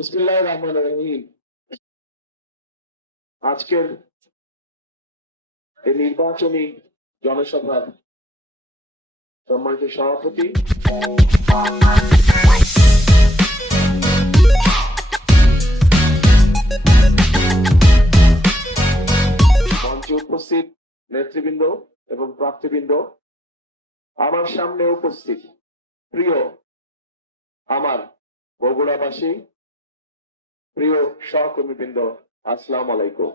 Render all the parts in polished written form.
বিসমিল্লাহির রহমানির রহিম। আজকের এই নির্বাচনী জনসভার সম্মানিত সভাপতি, মঞ্চে উপস্থিত নেতৃবৃন্দ এবং প্রার্থীবৃন্দ, আমার সামনে উপস্থিত প্রিয় আমার বগুড়াবাসী, প্রিয় সহকর্মীবৃন্দ, আসসালামু আলাইকুম।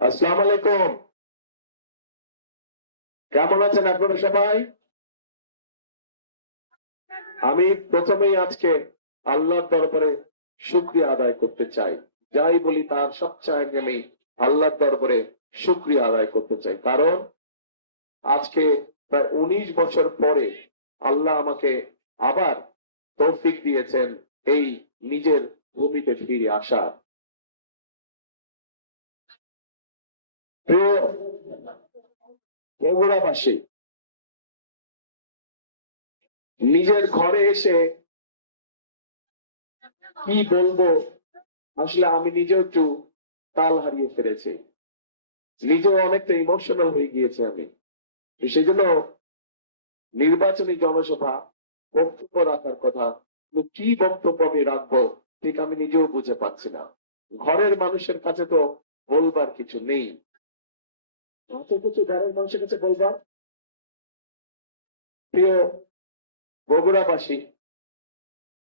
আসসালামু আলাইকুম। কেমন আছেন আপনারা সবাই? আমি প্রথমেই আজকে আল্লাহর দরবারে শুকরিয়া আদায় করতে চাই। যাই বলি তার সবচেয়ে আগে আমি আল্লাহর দরবারে শুকরিয়া আদায় করতে চাই, কারণ আজকে প্রায় 19 বছর পরে আল্লাহ আমাকে আবার তৌফিক দিয়েছেন এই নিজের ভূমিতে ফিরে আসার। প্রিয় বগুড়াবাসী, নিজের ঘরে এসে কি বলবো, আসলে আমি নিজেও একটু তাল হারিয়ে ফেলেছি, নিজেও অনেকটা ইমোশনাল হয়ে গিয়েছে আমি। সেই জন্য নির্বাচনী জনসভা বক্তব্য রাখার কথা, কি বক্তব্য আমি রাখবো ঠিক আমি নিজেও বুঝে পাচ্ছি না। ঘরের মানুষের কাছে তো বলবার কিছু নেই, কিছু ঘরের মানুষের কাছে বলবার। প্রিয় বগুড়াবাসী,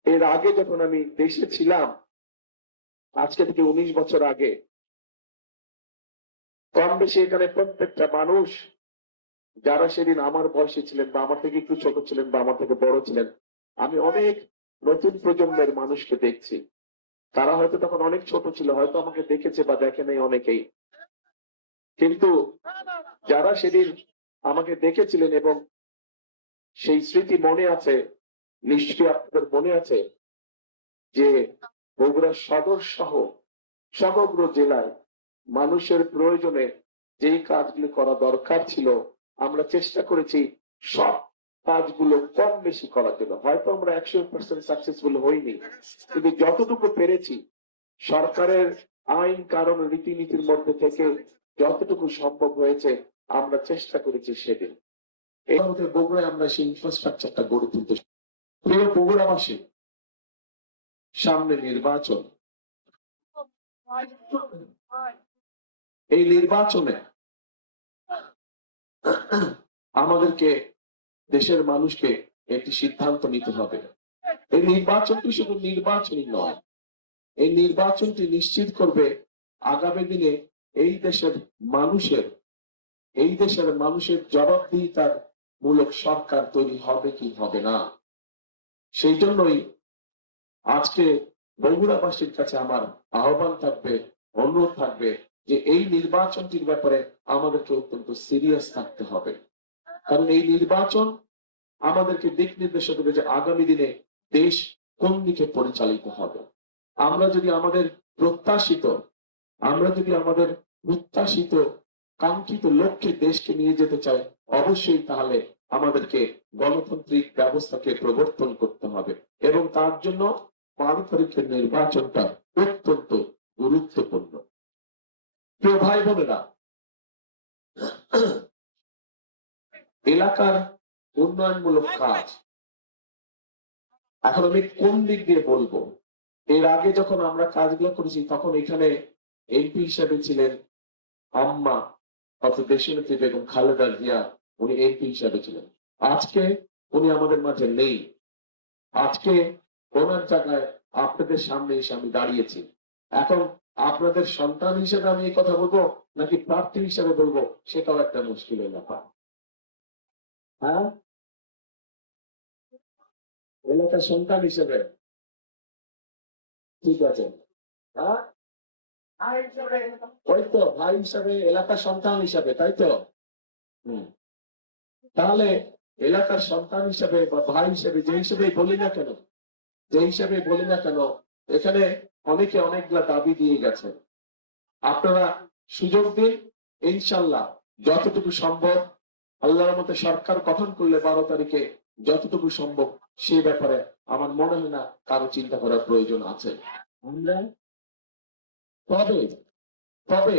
এর আগে যখন আমি দেশে ছিলাম, আজকে থেকে 19 বছর আগে, কম বেশি এখানে প্রত্যেকটা মানুষ যারা সেদিন আমার বয়সী ছিলেন বা আমার থেকে একটু ছোট ছিলেন বা আমার থেকে বড় ছিলেন, আমি অনেক নতুন প্রজন্মের মানুষকে দেখছি। তারা হয়তো তখন অনেক ছোট ছিল, হয়তো আমাকে দেখেছে বা দেখে নাই অনেকেই, কিন্তু যারা সেদিন আমাকে দেখেছিলেন এবং সেই স্মৃতি মনে আছে, নিশ্চয়ই আপনাদের মনে আছে যে বগুড়া সদর সহ সমগ্র জেলায় মানুষের প্রয়োজনে যেই কাজগুলো করা দরকার ছিল, আমরা চেষ্টা করেছি সব কাজগুলো কম বেশি করার জন্য। হয়তো আমরা 100% সাকসেসফুল হইনি, কিন্তু যতটুকু পেরেছি সরকারের আইন কানুন রীতিনীতির মধ্যে থেকে যতটুকু সম্ভব হয়েছে আমরা চেষ্টা করেছি সেদিন। এই মধ্যে বগুড়ায় আমরা সেই ইনফ্রাস্ট্রাকচারটা গড়ে তুলতে। প্রিয় বগুড়াবাসী, সামনে নির্বাচন। এই নির্বাচনে আমাদেরকে, দেশের মানুষকে একটি সিদ্ধান্ত নিতে হবে। এই নির্বাচনটি শুধু নির্বাচনই নয়, এই নির্বাচনটি নিশ্চিত করবে আগামী দিনে এই দেশের মানুষের জবাবদিহিতার মূলক সরকার তৈরি হবে কি হবে না। সেই জন্যই আজকে বগুড়াবাসীর কাছে আমার আহ্বান থাকবে, অনুরোধ থাকবে যে এই নির্বাচনটির ব্যাপারে আমাদেরকে অত্যন্ত সিরিয়াস থাকতে হবে, কারণ এই নির্বাচন আমাদেরকে দিক নির্দেশ দেবে যে আগামী দিনে দেশ কোন দিকে পরিচালিত হবে। আমরা যদি আমাদের প্রত্যাশিত কাঙ্ক্ষিত লক্ষ্যে দেশকে নিয়ে যেতে চাই, অবশ্যই তাহলে আমাদেরকে গণতান্ত্রিক ব্যবস্থাকে প্রবর্তন করতে হবে এবং তার জন্য 12 তারিখের নির্বাচনটা অত্যন্ত গুরুত্বপূর্ণ। প্রিয় ভাই বোনেরা, এলাকার উন্নয়নমূলক কাজ এখন আমি কোন দিক দিয়ে বলবো। এর আগে যখন আমরা কাজগুলো করেছি তখন এখানে এমপি হিসেবে ছিলেন আম্মা অর্থাৎ দেশনেত্রী বেগম খালেদা জিয়া, উনি এমপি হিসেবে ছিলেন। আজকে উনি আমাদের মাঝে নেই। আজকে ওনার জায়গায় আপনাদের সামনে এসে আমি দাঁড়িয়েছি। এখন আপনাদের সন্তান হিসেবে আমি এই কথা বলবো নাকি প্রার্থী হিসেবে বলবো, সেটাও একটা মুশকিলের ব্যাপার। হ্যাঁ, এলাকার সন্তান হিসেবে ঠিক আছে, হ্যাঁ ওই তো ভাই হিসাবে, এলাকার সন্তান হিসাবে, তাই তো। তাহলে এলাকার সন্তান হিসাবে বা ভাই হিসেবে যে হিসেবে বলি না কেন, এখানে অনেকে অনেকগুলা দাবি দিয়ে গেছে। আপনারা সুযোগ দিন, ইনশাল্লাহ যতটুকু সম্ভব, আল্লাহর মতে সরকার গঠন করলে 12 তারিখে যতটুকু সম্ভব সে ব্যাপারে আমার মনে হয় না কারো চিন্তা করার প্রয়োজন আছে। আমরা তবে তবে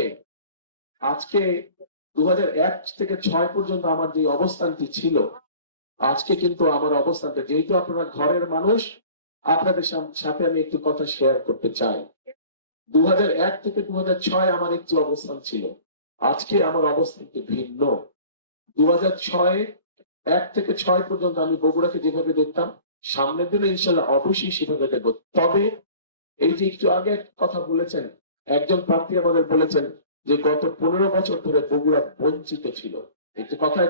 আজকে 2001 থেকে 6 পর্যন্ত আমার যে অবস্থানটি ছিল, আজকে কিন্তু আমার অবস্থানটা, যেহেতু আপনারা ঘরের মানুষ, আপনাদের সাথে আমি একটু কথা শেয়ার করতে চাই। 2001 থেকে 2006 আমার একটি অবস্থান ছিল, আজকে আমার অবস্থানটি ভিন্ন। 2006 1 থেকে 6 পর্যন্ত আমি বগুড়াকে যেভাবে দেখতাম, সামনের দিনে ইনশাল্লাহ অবশ্যই সেভাবে দেখবো। তবে এই যে একটু আগে একটা কথা বলেছেন, একজন প্রার্থী আমাদের বলেছেন যে গত 15 বছর ধরে বগুড়া বঞ্চিত ছিল, একটি কথা